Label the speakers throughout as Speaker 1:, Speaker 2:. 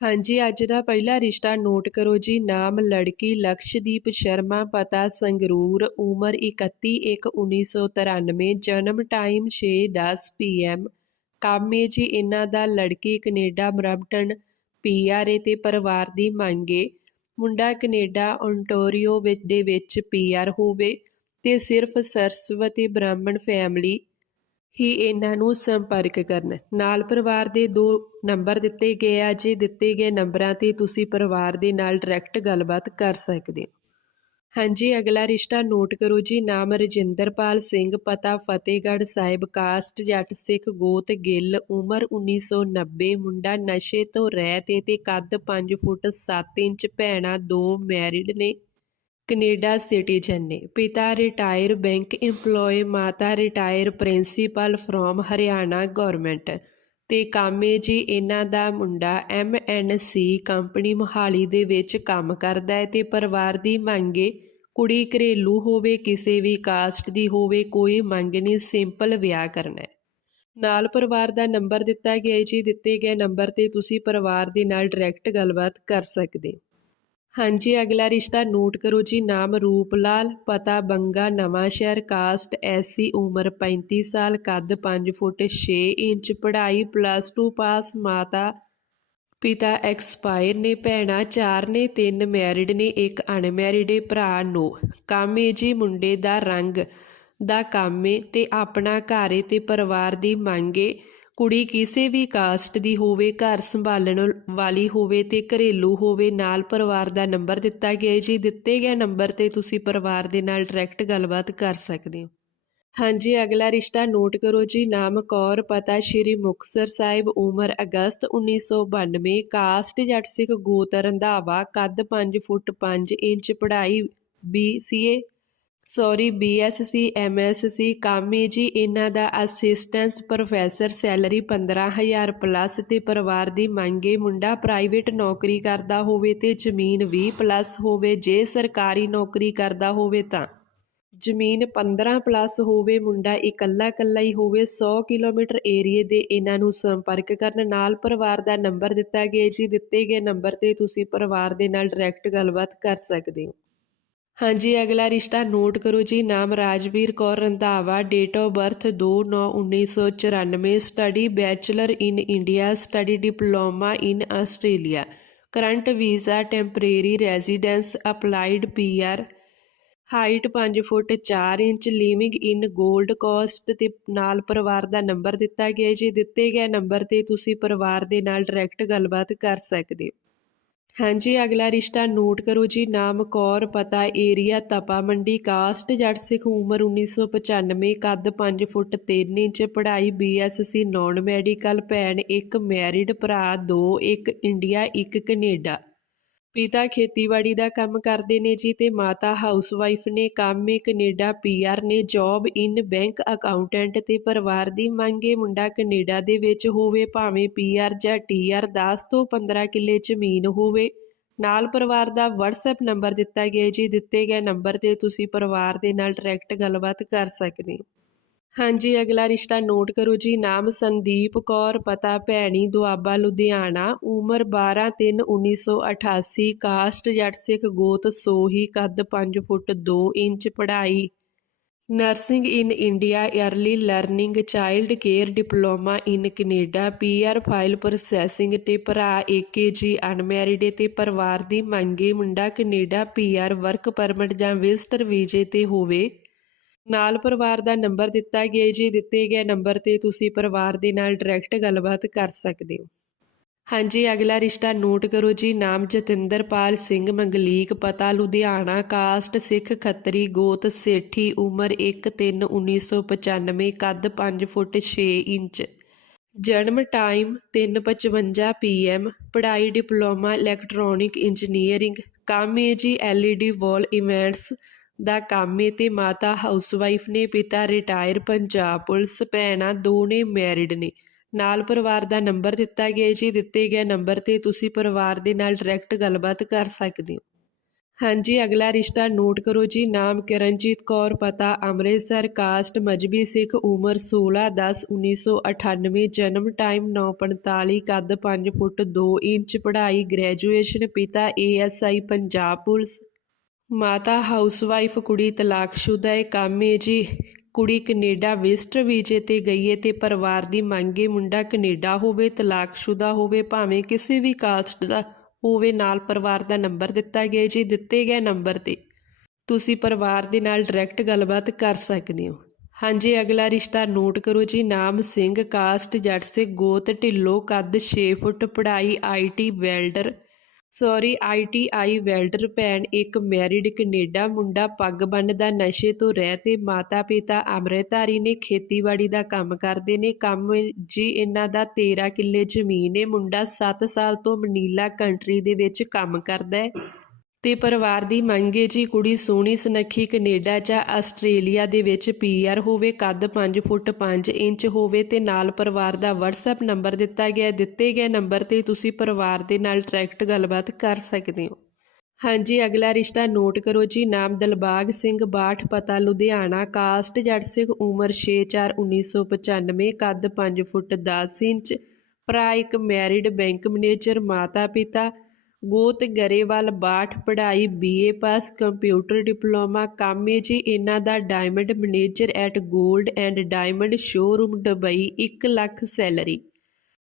Speaker 1: ਹਾਂਜੀ, ਅੱਜ ਦਾ ਪਹਿਲਾ ਰਿਸ਼ਤਾ ਨੋਟ ਕਰੋ ਜੀ। ਨਾਮ ਲੜਕੀ ਲਕਸ਼ਦੀਪ ਸ਼ਰਮਾ, ਪਤਾ ਸੰਗਰੂਰ, ਉਮਰ 31/1/1993 ਜਨਮ ਟਾਈਮ 6:10 ਪੀਐਮ ਕੰਮ ਹੈ ਜੀ, ਇਹਨਾਂ ਦਾ ਲੜਕੀ ਕੈਨੇਡਾ, ਬਰੰਪਟਨ ਪੀਆਰ ਤੇ ਪਰਿਵਾਰ ਦੀ ਮੰਗੇ ਮੁੰਡਾ ਕੈਨੇਡਾ ਓਨਟਾਰੀਓ ਵਿੱਚ, ਦੇ ਵਿੱਚ ਪੀਆਰ ਹੋਵੇ ਤੇ ਸਿਰਫ ਸਰਸਵਤੀ ਬ੍ਰਾਹਮਣ ਫੈਮਿਲੀ ਹੀ ਇਹਨਾਂ ਨੂੰ ਸੰਪਰਕ ਕਰਨ। ਨਾਲ ਪਰਿਵਾਰ ਦੇ ਦੋ ਨੰਬਰ ਦਿੱਤੇ ਗਏ ਆ, ਜੇ ਦਿੱਤੇ ਗਏ ਨੰਬਰਾਂ ਤੇ ਤੁਸੀਂ ਪਰਿਵਾਰ ਦੇ ਨਾਲ ਡਾਇਰੈਕਟ ਗੱਲਬਾਤ ਕਰ ਸਕਦੇ ਹੋ। ਹਾਂਜੀ, ਅਗਲਾ ਰਿਸ਼ਤਾ ਨੋਟ ਕਰੋ ਜੀ। ਨਾਮ ਰਜਿੰਦਰਪਾਲ ਸਿੰਘ, ਪਤਾ ਫਤਿਹਗੜ੍ਹ ਸਾਹਿਬ, ਕਾਸਟ ਜੱਟ ਸਿੱਖ ਗੋਤ ਗਿੱਲ, ਉਮਰ 1990 ਮੁੰਡਾ ਨਸ਼ੇ ਤੋਂ ਰਹਿਤ ਏ ਤੇ ਕੱਦ 5 ਫੁੱਟ 7 ਇੰਚ, ਭੈਣਾਂ ਦੋ ਮੈਰਿਡ ਨੇ। ਕੈਨੇਡਾ ਸਿਟੀਜ਼ਨ ਨੇ ਪਿਤਾ ਰਿਟਾਇਰ ਬੈਂਕ EMPLOYE ਮਾਤਾ retire principal from Haryana government ਤੇ ਕਾਮੇ ਜੀ ਇਹਨਾਂ ਦਾ ਮੁੰਡਾ MNC ਕੰਪਨੀ ਮੋਹਾਲੀ ਦੇ ਵਿੱਚ ਕੰਮ ਕਰਦਾ ਹੈ ਤੇ ਪਰਿਵਾਰ ਦੀ ਮੰਗੇ ਕੁੜੀ ਘਰੇਲੂ ਹੋਵੇ, ਕਿਸੇ ਵੀ ਕਾਸਟ ਦੀ ਹੋਵੇ, ਕੋਈ ਮੰਗ ਨਹੀਂ, ਸਿੰਪਲ ਵਿਆਹ ਕਰਨਾ ਹੈ। ਨਾਲ ਪਰਿਵਾਰ ਦਾ ਨੰਬਰ ਦਿੱਤਾ ਗਿਆ ਹੈ ਜੀ, ਦਿੱਤੇ ਗਏ ਨੰਬਰ ਤੇ ਤੁਸੀਂ ਪਰਿਵਾਰ ਦੇ ਨਾਲ ਡਾਇਰੈਕਟ ਗੱਲਬਾਤ ਕਰ ਸਕਦੇ ਹੋ। ਹਾਂਜੀ, ਅਗਲਾ ਰਿਸ਼ਤਾ ਨੋਟ ਕਰੋ ਜੀ। ਨਾਮ ਰੂਪ ਲਾਲ, ਪਤਾ ਬੰਗਾ, ਨਵਾਂ ਸ਼ਹਿਰ, ਕਾਸਟ ਐਸੀ ਉਮਰ 35 ਸਾਲ, ਕੱਦ 5 ਫੁੱਟ 6 ਇੰਚ, ਪੜ੍ਹਾਈ ਪਲੱਸ 2 ਪਾਸ, ਮਾਤਾ, ਪਿਤਾ ਐਕਸਪਾਇਰ ਨੇ, ਭੈਣਾਂ ਚਾਰ ਨੇ, ਤਿੰਨ ਮੈਰਿਡ ਨੇ, ਇੱਕ ਅਨਮੈਰਿਡ ਏ, ਭਰਾ ਨੋ। ਕੰਮ ਏ ਜੀ, ਮੁੰਡੇ ਦਾ ਰੰਗ ਦਾ ਕੰਮ ਏ ਤੇ ਆਪਣਾ ਘਰ ਏ ਤੇ ਪਰਿਵਾਰ ਦੀ ਮੰਗ ਮੰਗੇ ਕੁੜੀ ਕਿਸੇ ਵੀ ਕਾਸਟ ਦੀ ਹੋਵੇ, ਘਰ ਸੰਭਾਲਣ ਵਾਲੀ ਹੋਵੇ ਤੇ ਘਰੇਲੂ ਹੋਵੇ, ਨਾਲ ਪਰਿਵਾਰ ਦਾ ਨੰਬਰ ਦਿੱਤਾ ਗਿਆ ਜੀ, ਦਿੱਤੇ ਗਏ ਨੰਬਰ ਤੇ ਤੁਸੀਂ ਪਰਿਵਾਰ ਦੇ ਨਾਲ ਡਾਇਰੈਕਟ ਗੱਲਬਾਤ ਕਰ ਸਕਦੇ ਹੋ। ਹਾਂਜੀ, ਅਗਲਾ ਰਿਸ਼ਤਾ ਨੋਟ ਕਰੋ ਜੀ। ਨਾਮ ਕੌਰ, ਪਤਾ ਸ਼੍ਰੀ ਮੁਕਤਸਰ ਸਾਹਿਬ, ਉਮਰ ਅਗਸਤ 1992 ਕਾਸਟ ਜੱਟ ਸਿੱਖ ਗੋਤ ਰੰਧਾਵਾ ਕੱਦ 5 ਫੁੱਟ 5 ਇੰਚ, ਪੜ੍ਹਾਈ BCA ਸੌਰੀ ਬੀਐਸਸੀ ਐਮਐਸਸੀ ਕਾਮੀ ਜੀ, ਇਹਨਾਂ ਦਾ ਅਸਿਸਟੈਂਸ ਪ੍ਰੋਫੈਸਰ ਸੈਲਰੀ 15000 ਪਲੱਸ ਤੇ ਪਰਿਵਾਰ ਦੀ ਮੰਗੇ ਮੁੰਡਾ ਪ੍ਰਾਈਵੇਟ ਨੌਕਰੀ ਕਰਦਾ ਹੋਵੇ ਤੇ ਜ਼ਮੀਨ 20 ਪਲੱਸ ਹੋਵੇ, ਜੇ ਸਰਕਾਰੀ ਨੌਕਰੀ ਕਰਦਾ ਹੋਵੇ ਤਾਂ। ਜ਼ਮੀਨ 15 ਪਲੱਸ ਹੋਵੇ, ਮੁੰਡਾ ਇਕੱਲਾ ਇਕੱਲਾ ਹੀ ਹੋਵੇ 100 ਕਿਲੋਮੀਟਰ ਏਰੀਏ ਦੇ ਇਹਨਾਂ ਨੂੰ ਸੰਪਰਕ ਕਰਨ ਨਾਲ ਪਰਿਵਾਰ ਦਾ ਨੰਬਰ ਦਿੱਤਾ ਗਿਆ ਜੀ, ਦਿੱਤੇ ਗਏ ਨੰਬਰ ਤੇ ਤੁਸੀਂ ਪਰਿਵਾਰ ਦੇ ਨਾਲ ਡਾਇਰੈਕਟ ਗੱਲਬਾਤ ਕਰ ਸਕਦੇ ਹੋ। ਹਾਂਜੀ, ਅਗਲਾ ਰਿਸ਼ਤਾ ਨੋਟ ਕਰੋ ਜੀ। ਨਾਮ Rajveer Kaur Randhawa date of birth 2/9/1994 study bachelor in India study diploma in Australia current visa temporary residence applied PR height 5 foot 4 inch living in 골ਡ ਕੋਸਟ ਤੇ ਨਾਲ ਪਰਿਵਾਰ ਦਾ ਨੰਬਰ ਦਿੱਤਾ ਗਿਆ ਜੀ। ਦਿੱਤੇ ਗਏ ਨੰਬਰ ਤੇ ਤੁਸੀਂ ਪਰਿਵਾਰ ਦੇ ਨਾਲ ਡਾਇਰੈਕਟ ਗੱਲਬਾਤ ਕਰ ਸਕਦੇ ਹੋ। ਹਾਂਜੀ, ਅਗਲਾ ਰਿਸ਼ਤਾ ਨੋਟ ਕਰੋ ਜੀ। ਨਾਮ ਕੌਰ, ਪਤਾ ਏਰੀਆ, ਤਪਾ ਮੰਡੀ, ਕਾਸਟ ਜੱਟ ਸਿੱਖ, ਉਮਰ 1995 ਕੱਦ 5 ਫੁੱਟ 3 ਇੰਚ, ਪੜ੍ਹਾਈ ਬੀਐਸਸੀ ਨਾਨ ਮੈਡੀਕਲ, ਭੈਣ ਇੱਕ, ਮੈਰਿਡ ਭਰਾ ਦੋ, ਇੱਕ, ਇੰਡੀਆ, ਇੱਕ, ਕੈਨੇਡਾ। ਪਿਤਾ ਖੇਤੀਬਾੜੀ ਦਾ ਕੰਮ ਕਰਦੇ ਨੇ ਜੀ ਤੇ ਮਾਤਾ ਹਾਊਸਵਾਈਫ ਨੇ, ਕੰਮ ਏ ਕੈਨੇਡਾ ਪੀਆਰ ਨੇ ਜੌਬ ਇਨ ਬੈਂਕ ਅਕਾਊਂਟੈਂਟ ਤੇ ਪਰਿਵਾਰ ਦੀ ਮੰਗੇ ਮੁੰਡਾ ਕੈਨੇਡਾ ਦੇ ਵਿੱਚ ਹੋਵੇ, ਭਾਵੇਂ ਪੀਆਰ ਜਾਂ ਟੀਆਰ 10 ਤੋਂ 15 ਕਿੱਲੇ ਜ਼ਮੀਨ ਹੋਵੇ। ਨਾਲ ਪਰਿਵਾਰ ਦਾ WhatsApp ਨੰਬਰ ਦਿੱਤਾ ਗਿਆ ਜੀ, ਦਿੱਤੇ ਗਏ ਨੰਬਰ ਤੇ ਤੁਸੀਂ ਪਰਿਵਾਰ ਦੇ ਨਾਲ ਡਾਇਰੈਕਟ ਗੱਲਬਾਤ ਕਰ ਸਕਦੇ ਹੋ। ਹਾਂਜੀ, ਅਗਲਾ ਰਿਸ਼ਤਾ ਨੋਟ ਕਰੋ ਜੀ। ਨਾਮ ਸੰਦੀਪ ਕੌਰ, ਪਤਾ ਭੈਣੀ, ਦੁਆਬਾ, ਲੁਧਿਆਣਾ। ਉਮਰ 12/3/1988 ਕਾਸਟ, ਜੱਟ ਸਿੱਖ, ਗੋਤ, ਸੋਹੀ, ਕੱਦ 5 ਫੁੱਟ 2 ਇੰਚ, ਪੜ੍ਹਾਈ। Nursing in India, early learning, child care, diploma in Canada PR file processing ਤੇ ਭਰਾ ਏਕੇਜੀ ਅਨਮੈਰਿਡ ਤੇ ਪਰਿਵਾਰ ਦੀ ਮੰਗੇ ਮੁੰਡਾ ਕੈਨੇਡਾ ਪੀਆਰ ਵਰਕ ਪਰਮਿਟ ਜਾਂ ਵਿਜ਼ਟਰ ਵੀਜ਼ੇ ਤੇ ਹੋਵੇ। ਨਾਲ ਪਰਿਵਾਰ ਦਾ ਨੰਬਰ ਦਿੱਤਾ ਗਿਆ ਜੀ ਦਿੱਤੇ ਗਏ ਨੰਬਰ ਤੇ ਤੁਸੀਂ ਪਰਿਵਾਰ ਦੇ ਨਾਲ ਡਾਇਰੈਕਟ ਗੱਲਬਾਤ ਕਰ ਸਕਦੇ ਹੋ। ਹਾਂਜੀ, ਅਗਲਾ ਰਿਸ਼ਤਾ ਨੋਟ ਕਰੋ ਜੀ। ਨਾਮ ਜਤਿੰਦਰਪਾਲ ਸਿੰਘ ਮੰਗਲੀਕ, ਪਤਾ ਲੁਧਿਆਣਾ, ਕਾਸਟ ਸਿੱਖ ਖੱਤਰੀ, ਗੋਤ ਸੇਠੀ, ਉਮਰ 1/3/1995 ਕੱਦ 5 ਫੁੱਟ 6 ਇੰਚ। ਜਨਮ ਟਾਈਮ 3:55 ਪੀਐਮ, ਪੜ੍ਹਾਈ ਡਿਪਲੋਮਾ ਇਲੈਕਟ੍ਰੋਨਿਕ ਇੰਜੀਨੀਅਰਿੰਗ। ਕੰਮ ਹੈ ਜੀ ਐਲਈਡੀ ਵਾਲ ਇਵੈਂਟਸ ਦਾ ਕੰਮ ਏ ਤੇ ਮਾਤਾ ਹਾਊਸਵਾਈਫ ਨੇ, ਪਿਤਾ ਰਿਟਾਇਰ ਪੰਜਾਬ ਪੁਲਿਸ, ਭੈਣਾਂ ਦੋ ਨੇ ਮੈਰਿਡ ਨੇ। ਨਾਲ ਪਰਿਵਾਰ ਦਾ ਨੰਬਰ ਦਿੱਤਾ ਗਿਆ ਜੀ। ਦਿੱਤੇ ਗਏ ਨੰਬਰ ਤੇ ਤੁਸੀਂ ਪਰਿਵਾਰ ਦੇ ਨਾਲ ਡਾਇਰੈਕਟ ਗੱਲਬਾਤ ਕਰ ਸਕਦੇ ਹੋ। ਹਾਂਜੀ, ਅਗਲਾ ਰਿਸ਼ਤਾ ਨੋਟ ਕਰੋ ਜੀ। ਨਾਮ ਕਿਰਨਜੀਤ ਕੌਰ, ਪਤਾ ਅੰਮ੍ਰਿਤਸਰ, ਕਾਸਟ ਮਜਬੀ ਸਿੱਖ, ਉਮਰ 16 10 1998 ਜਨਮ ਟਾਈਮ 9:45 ਕੱਦ 5 ਫੁੱਟ 2 ਇੰਚ, ਪੜ੍ਹਾਈ ਗ੍ਰੈਜੂਏਸ਼ਨ, ਪਿਤਾ ਏਐਸਆਈ ਪੰਜਾਬ ਪੁਲਿਸ। ਮਾਤਾ ਹਾਊਸਵਾਈਫ ਕੁੜੀ ਤਲਾਕਸ਼ੁਦਾ ਹੈ ਕੰਮ ਹੈ ਜੀ। ਕੁੜੀ ਕੈਨੇਡਾ ਵਿਜ਼ਟਰ ਵੀਜ਼ੇ ਤੇ ਗਈ ਹੈ ਤੇ ਪਰਿਵਾਰ ਦੀ ਮੰਗ ਹੈ ਮੁੰਡਾ ਕੈਨੇਡਾ ਹੋਵੇ, ਤਲਾਕਸ਼ੁਦਾ ਹੋਵੇ, ਭਾਵੇਂ ਕਿਸੇ ਵੀ ਕਾਸਟ ਦਾ ਹੋਵੇ, ਨਾਲ ਪਰਿਵਾਰ ਦਾ ਨੰਬਰ ਦਿੱਤਾ ਗਿਆ ਜੀ, ਦਿੱਤੇ ਗਏ ਨੰਬਰ ਤੇ। ਤੁਸੀਂ ਪਰਿਵਾਰ ਦੇ ਨਾਲ ਡਾਇਰੈਕਟ ਗੱਲਬਾਤ ਕਰ ਸਕਦੇ ਹੋ। ਹਾਂਜੀ, ਅਗਲਾ ਰਿਸ਼ਤਾ ਨੋਟ ਕਰੋ ਜੀ। ਨਾਮ ਸਿੰਘ, ਕਾਸਟ ਜੱਟ ਸੇ, ਗੋਤ ਢਿੱਲੋ, ਕੱਦ 6 ਫੁੱਟ, ਪੜ੍ਹਾਈ IT welder. Sorry ITI welder ਭੈਣ ਇੱਕ ਮੈਰਿਡ ਕੈਨੇਡਾ ਮੁੰਡਾ ਪੱਗ ਬੰਨਦਾ ਨਸ਼ੇ ਤੋਂ ਰਹਿ ਤੇ ਮਾਤਾ ਪਿਤਾ ਅੰਮ੍ਰਿਤਧਾਰੀ ਨੇ ਖੇਤੀਬਾੜੀ ਦਾ ਕੰਮ ਕਰਦੇ ਨੇ। ਕੰਮ ਜੀ ਇਹਨਾਂ ਦਾ 13 ਕਿੱਲੇ ਜ਼ਮੀਨ ਹੈ ਮੁੰਡਾ 7 ਸਾਲ ਤੋਂ ਮਨੀਲਾ ਕੰਟਰੀ ਦੇ ਵਿੱਚ ਕੰਮ ਕਰਦਾ ਹੈ ਤੇ ਪਰਿਵਾਰ ਦੀ ਮੰਗ ਹੈ ਜੀ ਕੁੜੀ ਸੋਹਣੀ ਸੁਨੱਖੀ ਕੈਨੇਡਾ ਜਾਂ ਆਸਟ੍ਰੇਲੀਆ ਦੇ ਵਿੱਚ ਪੀਆਰ ਹੋਵੇ, ਕੱਦ 5 ਫੁੱਟ 5 ਇੰਚ ਹੋਵੇ ਤੇ ਨਾਲ ਪਰਿਵਾਰ ਦਾ WhatsApp ਨੰਬਰ ਦਿੱਤਾ ਗਿਆ, ਦਿੱਤੇ ਗਏ ਨੰਬਰ ਤੇ ਤੁਸੀਂ ਪਰਿਵਾਰ ਦੇ ਨਾਲ ਡਾਇਰੈਕਟ ਗੱਲਬਾਤ ਕਰ ਸਕਦੇ ਹੋ। ਹਾਂਜੀ, ਅਗਲਾ ਰਿਸ਼ਤਾ ਨੋਟ ਕਰੋ ਜੀ, ਨਾਮ ਦਿਲਬਾਗ ਸਿੰਘ ਬਾਠ, ਪਤਾ ਲੁਧਿਆਣਾ, ਕਾਸਟ ਜੱਟ ਸਿੰਘ, ਉਮਰ 6/4/1995 ਕੱਦ 5 ਫੁੱਟ 10 ਇੰਚ, ਭਰਾ ਇੱਕ ਮੈਰਿਡ ਬੈਂਕ ਮੈਨੇਜਰ ਮਾਤਾ ਪਿਤਾ ਗੋਤ ਗਰੇਵਾਲ ਬਾਠ ਪੜ੍ਹਾਈ ਬੀਏ ਪਾਸ ਕੰਪਿਊਟਰ ਡਿਪਲੋਮਾ ਕਾਮੇ ਜੀ। ਇਹਨਾਂ ਦਾ ਡਾਇਮੰਡ ਮੈਨੇਜਰ ਐਟ 골ਡ and diamond showroom Dubai 1 lakh salary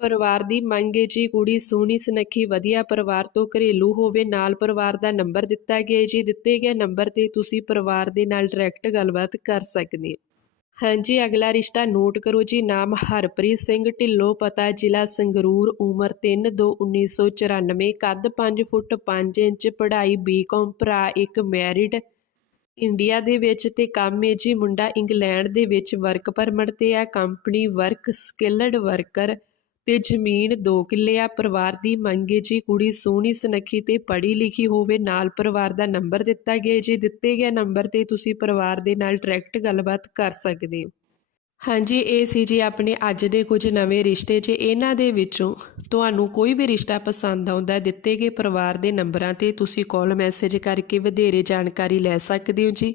Speaker 1: ਪਰਿਵਾਰ ਦੀ ਮੰਗ ਹੈ ਜੀ, ਕੁੜੀ ਸੋਹਣੀ ਸੁਨੱਖੀ, ਵਧੀਆ ਪਰਿਵਾਰ ਤੋਂ ਘਰੇਲੂ ਹੋਵੇ। ਨਾਲ ਪਰਿਵਾਰ ਦਾ ਨੰਬਰ ਦਿੱਤਾ ਗਿਆ ਜੀ। ਦਿੱਤੇ ਗਏ ਨੰਬਰ ਤੇ ਤੁਸੀਂ ਪਰਿਵਾਰ ਦੇ ਨਾਲ ਡਾਇਰੈਕਟ ਗੱਲਬਾਤ ਕਰ ਸਕਦੇ ਹੋ। ਹਾਂਜੀ, ਅਗਲਾ ਰਿਸ਼ਤਾ ਨੋਟ ਕਰੋ ਜੀ। ਨਾਮ ਹਰਪ੍ਰੀਤ ਸਿੰਘ, ਢਿੱਲੋਂ ਪਤਾ, ਜ਼ਿਲ੍ਹਾ ਸੰਗਰੂਰ, ਉਮਰ 3/2/1994 ਕੱਦ 5 ਫੁੱਟ 5 ਇੰਚ, ਪੜ੍ਹਾਈ ਬੀਕਾਮ ਭਰਾ ਇੱਕ ਮੈਰਿਡ ਇੰਡੀਆ ਦੇ ਵਿੱਚ ਤੇ ਕੰਮ ਹੈ ਜੀ। ਮੁੰਡਾ ਇੰਗਲੈਂਡ ਦੇ ਵਿੱਚ ਵਰਕ ਪਰਮਿਟ ਤੇ ਆ ਕੰਪਨੀ ਵਰਕ ਸਕਿਲਡ ਵਰਕਰ ਤੇ ਜ਼ਮੀਨ 2 ਕਿੱਲੇ ਆ, ਪਰਿਵਾਰ ਦੀ ਮੰਗ ਹੈ ਜੀ, ਕੁੜੀ ਸੋਹਣੀ ਸੁਨੱਖੀ ਤੇ ਪੜ੍ਹੀ ਲਿਖੀ ਹੋਵੇ, ਨਾਲ ਪਰਿਵਾਰ ਦਾ ਨੰਬਰ ਦਿੱਤਾ ਗਿਆ ਜੀ, ਦਿੱਤੇ ਗਏ ਨੰਬਰ ਤੇ ਤੁਸੀਂ ਪਰਿਵਾਰ ਦੇ ਨਾਲ ਡਾਇਰੈਕਟ ਗੱਲਬਾਤ ਕਰ ਸਕਦੇ ਹੋ। ਹਾਂਜੀ, ਇਹ ਸੀ ਜੀ ਆਪਣੇ ਅੱਜ ਦੇ ਕੁਝ ਨਵੇਂ ਰਿਸ਼ਤੇ ਜੇ, ਇਹਨਾਂ ਦੇ ਵਿੱਚੋਂ ਤੁਹਾਨੂੰ ਕੋਈ ਵੀ ਰਿਸ਼ਤਾ ਪਸੰਦ ਆਉਂਦਾ, ਦਿੱਤੇ ਗਏ ਪਰਿਵਾਰ ਦੇ ਨੰਬਰਾਂ ਤੇ ਤੁਸੀਂ ਕਾਲ ਮੈਸੇਜ ਕਰਕੇ ਵਧੇਰੇ ਜਾਣਕਾਰੀ ਲੈ ਸਕਦੇ ਹੋ ਜੀ।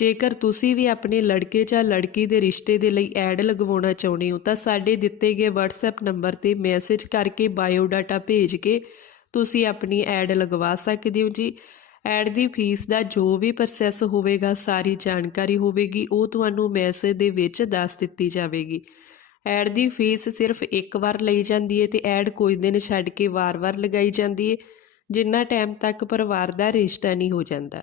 Speaker 1: ਜੇਕਰ ਤੁਸੀਂ ਵੀ ਆਪਣੇ ਲੜਕੇ ਜਾਂ ਲੜਕੀ ਦੇ ਰਿਸ਼ਤੇ ਦੇ ਲਈ ਐਡ ਲਗਵਾਉਣਾ ਚਾਹੁੰਦੇ ਹੋ, ਤਾਂ ਸਾਡੇ ਦਿੱਤੇ ਗਏ WhatsApp ਨੰਬਰ ਤੇ ਮੈਸੇਜ ਕਰਕੇ ਬਾਇਓ ਡਾਟਾ ਭੇਜ ਕੇ ਤੁਸੀਂ ਆਪਣੀ ਐਡ ਲਗਵਾ ਸਕਦੇ ਹੋ ਜੀ। ਐਡ ਦੀ ਫੀਸ ਦਾ ਜੋ ਵੀ ਪ੍ਰੋਸੈਸ ਹੋਵੇਗਾ, ਸਾਰੀ ਜਾਣਕਾਰੀ ਹੋਵੇਗੀ, ਉਹ ਤੁਹਾਨੂੰ ਮੈਸੇਜ ਦੇ ਵਿੱਚ ਦੱਸ ਦਿੱਤੀ ਜਾਵੇਗੀ। ਐਡ ਦੀ ਫੀਸ ਸਿਰਫ ਇੱਕ ਵਾਰ ਲਈ ਜਾਂਦੀ ਹੈ ਤੇ ਐਡ ਕੁਝ ਦਿਨ ਛੱਡ ਕੇ ਵਾਰ-ਵਾਰ ਲਗਾਈ ਜਾਂਦੀ ਹੈ, ਜਿੰਨਾ ਟਾਈਮ ਤੱਕ ਪਰਿਵਾਰ ਦਾ ਰਿਸ਼ਤਾ ਨਹੀਂ ਹੋ ਜਾਂਦਾ।